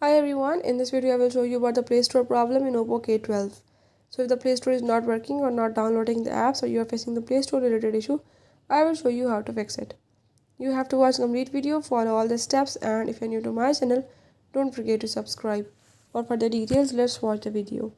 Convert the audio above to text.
Hi everyone, in this video I will show you about the Play Store problem in Oppo K12. So if the Play Store is not working or not downloading the apps or you are facing the Play Store related issue, I will show you how to fix it. You have to watch the complete video, follow all the steps, and if you're new to my channel, don't forget to subscribe. For further details, let's watch the video.